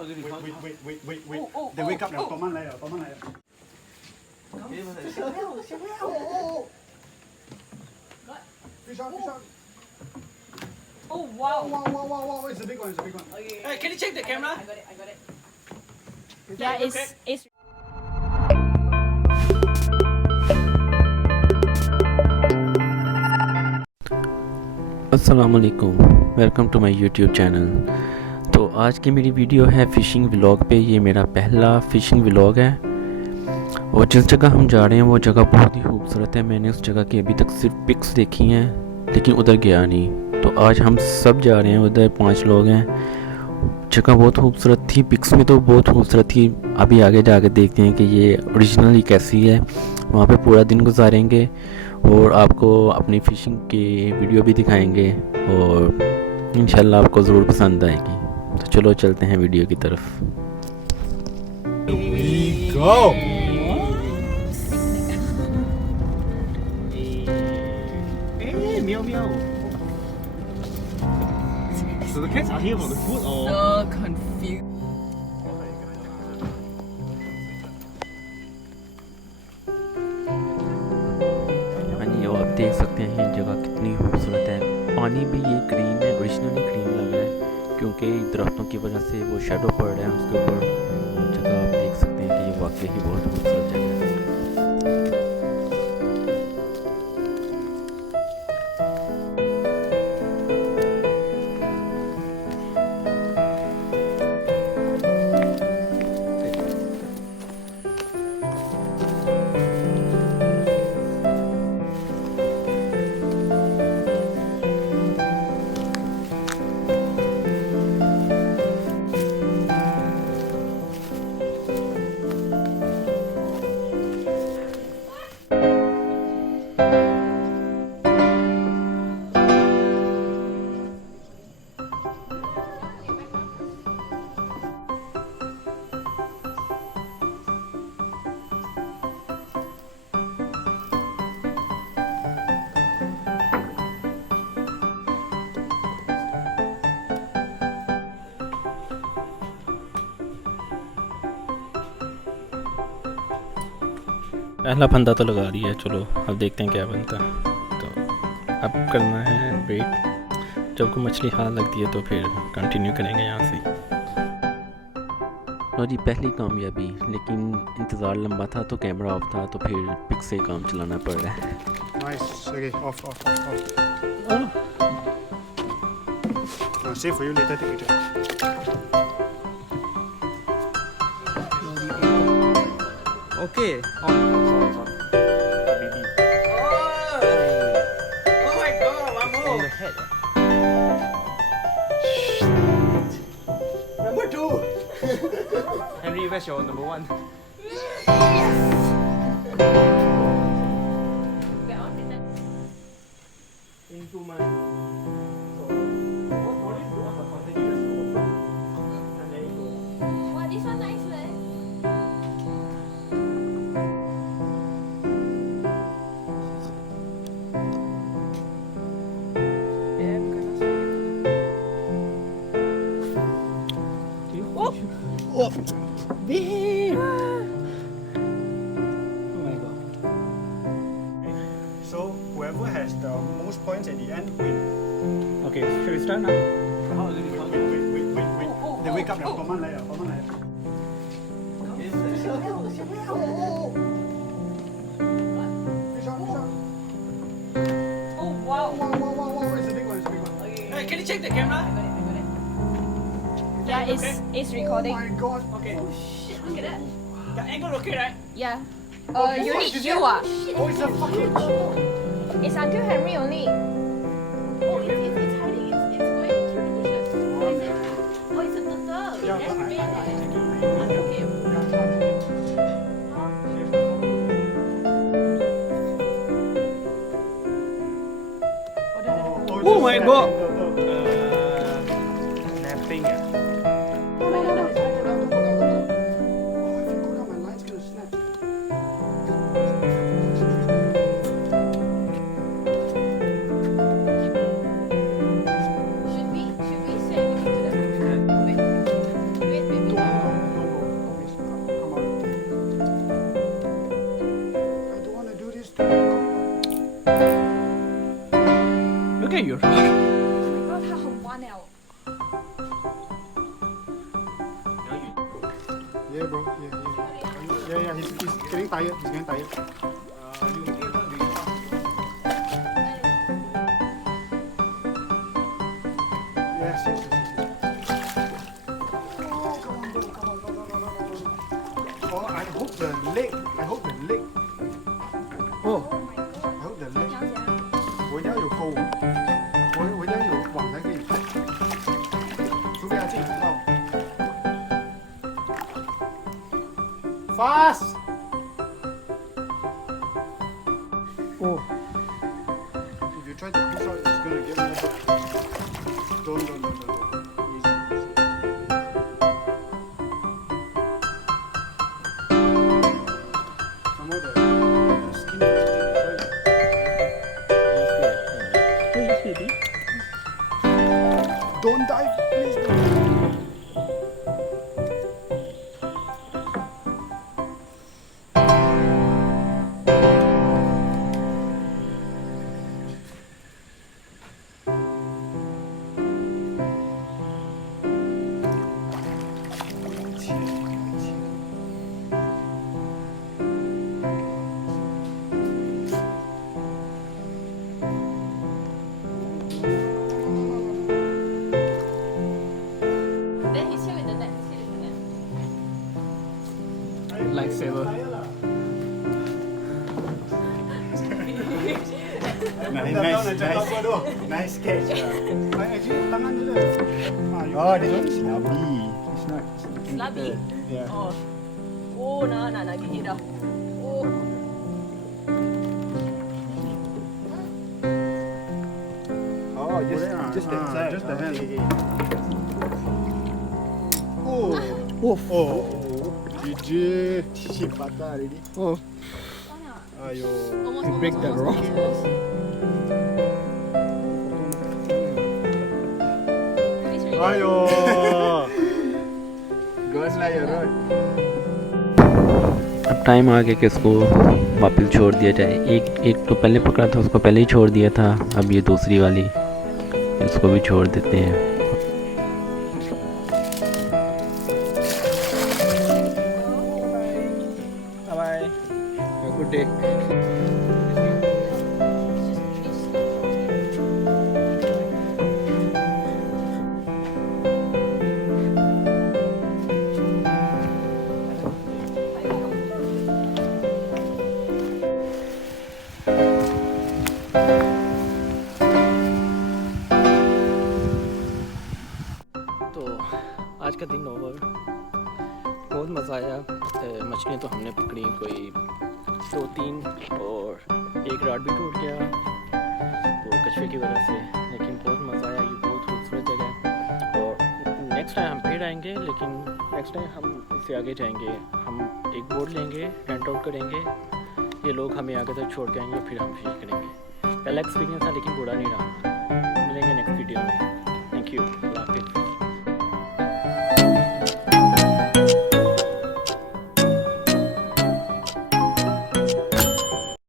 Wait. They wake up แล้วตัวมันอะไรอ่ะตัวมันอะไรอ่ะFish on. Oh wow. Wow. It's a big one. Okay. Hey, can you check the camera? I got it. Yeah, it's अस्सलाम वालेकुम, welcome to my YouTube channel. तो आज की मेरी video है phishing vlog पे। ये मेरा पहला फ़िशिंग व्लॉग है और जिस जगह हम जा रहे हैं वो जगह बहुत ही खूबसूरत है। मैंने उस जगह की अभी तक सिर्फ पिक्स देखी हैं लेकिन उधर गया नहीं। तो आज हम सब जा रहे हैं उधर, 5 लोग हैं। जगह बहुत खूबसूरत थी, पिक्स में तो बहुत खूबसूरत थी। अभी आगे जाके देखते हैं कि ये ओरिजिनली कैसी है। वहाँ पे पूरा दिन गुजारेंगे और आपको अपनी फ़िशिंग की वीडियो भी दिखाएंगे और इंशाल्लाह आपको ज़रूर पसंद आएगी। तो चलो चलते हैं वीडियो की तरफ। Go. Hey, meow. So the cats are here for the food or? so confused. हाँ जी, और आप देख सकते हैं जगह कितनी खूबसूरत है। पानी भी ये ग्रीन है, ओरिजिनली ग्रीन लग रहा है क्योंकि दरख्तों की वजह से वो शेडो पड़ रहा है उसके ऊपर। जगह आप देख सकते हैं कि ये वाकई ही बहुत खूबसूरत जगह है। पहला फंदा तो लगा रही है, चलो अब देखते हैं क्या बनता है। तो अब करना है वेट, जब कोई मछली हाथ लगती है तो फिर कंटिन्यू करेंगे यहाँ से। लो जी, पहली कामयाबी, लेकिन इंतज़ार लंबा था तो कैमरा ऑफ था तो फिर पिक से काम चलाना पड़ रहा है। Nice. Okay, off. Save for you later. Take it. Okay. Sorry. Baby. Oh my God, one more. On the head. Number 2. Henry, where's your number 1? Into my. Wow, this one nice, man. Oh, babe. Oh my God. So whoever has the most points at the end win. Okay, should we start now? Wait. They wake up แล้วตัวมันอะไรอ่ะตัวมันอะไรอ่ะ Fish on. Oh wow. Wow. It's a big one. Hey, can you check the camera? I got it. Yeah, it's recording. Oh my God. Okay. Shit, look at that. The angle okay, right? Yeah. this You one need is you it? ah. Oh, it's a fucking. It's until Henry only. Oh, it's hiding. It's going through the bushes. What is it? Oh, it's a turtle. Yeah, That's but big. I- Okay. Oh my God. Napping. Should we say anything to them? Wait, baby. Here, bro. Yeah. He's getting tired. He's getting tired. Yes. Oh, I hope the leg. Oh, I hope the leg. 我一定要有钩，我一定要有网才可以拍，除非他自己知道。Fast! Oh. If you try to push out, it's gonna get more hurt. Don't. Easy. Some more the skin is Don't dive, please don't. Then he's here with the net. Lightsaber. Nice catch. Actually, tangan dia. Oh, this one is snubby. It's not. Slabby. Yeah. Oh. Oh, nak gigit dah. Oh. Oh, just that side. Just the hand. Oh. GG. Patah already. Oh. Ayo. Almost. break that rock. Ayo. Goes like a road. अब time आ गया कि इसको वापस छोड़ दिया जाए। एक तो पहले पकड़ा था, उसको पहले ही छोड़ दिया था। अब ये दूसरी वाली, इसको भी छोड़ देते हैं। Bye. Have a good day. तो आज का दिन ओवर, बहुत मज़ा आया। मछलियाँ तो हमने पकड़ी कोई 2-3 और एक राड भी टूट गया तो कछुए की वजह से, लेकिन बहुत मज़ा आया। ये बहुत खूबसूरत जगह है और नेक्स्ट टाइम हम फिर आएंगे, लेकिन नेक्स्ट टाइम हम इससे आगे जाएंगे। हम एक बोट लेंगे, रेंट आउट करेंगे, ये लोग हमें आगे तक छोड़ के आएंगे, फिर हम फिश करेंगे। पहला एक्सपीरियंस था लेकिन बुरा नहीं रहा। मिलेंगे नेक्स्ट वीडियो में। Thank you.